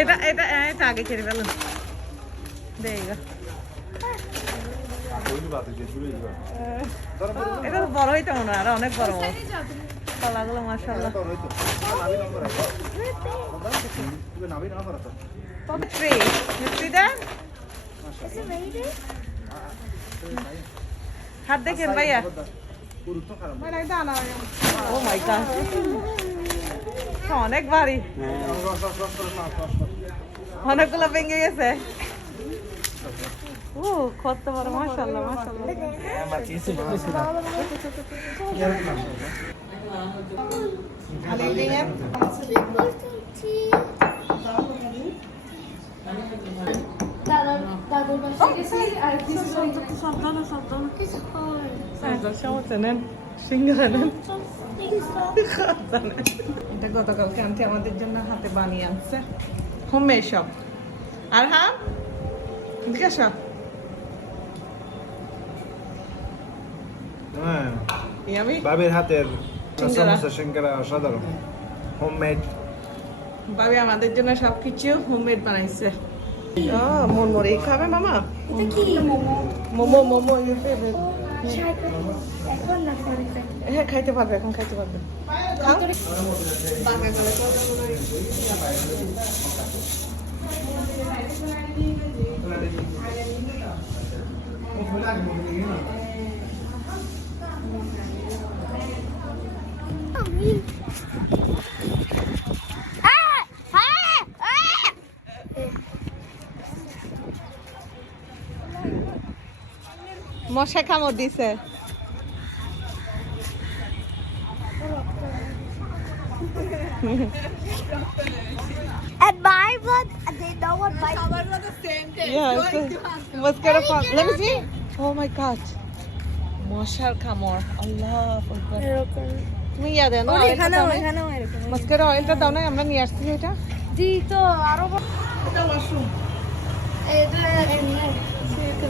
এটা এটা এটা আগে ছেড়ে ফেলুন দেখ এটা বড় হইতে মনে হয় আর অনেক বড় কলাগুলো মাসাল্লাহ থ্রি থ্রি দেন হাত দেখেন ভাইয়া। ও মাই গড অনেক ভারী। অনেকগুলো ভেঙে গেছে। ও কত বড় মাশাআল্লাহ মাশাআল্লাহ। সমস্যা নেন সিঙ্গারা নেন এটা গতকালকে আনতে আমাদের জন্য হাতে বানিয়ে আনছে হোমে সব আর হ্যাঁ ইয়ামি বাবির হাতের সিঙ্গারা। সমোসা সিঙ্গারা অসাধারণ হোমমেড ভাবি আমাদের জন্য সব কিছু হোমমেড বানাইছে ও মনমরি খাবে মামা মোমো মোমো ইউর ফেভারিট হ্যাঁ খাইতে পারবে এখন খাইতে পারবে। খাও। মশা কামড় দিছে And my blood, they know what my Yeah, it's a, was kind of fun. Let me see. Oh my god. মশার কামড় আল্লাহ আকবার। তুমি ইয়া দেন না এখানেও এখানেও মাস্কারা অয়েলটা দাও না আমরা নিয়ে আসছি এটা জি তো আরও এটা ওয়াশরুম এটা You can see this. এটা এখন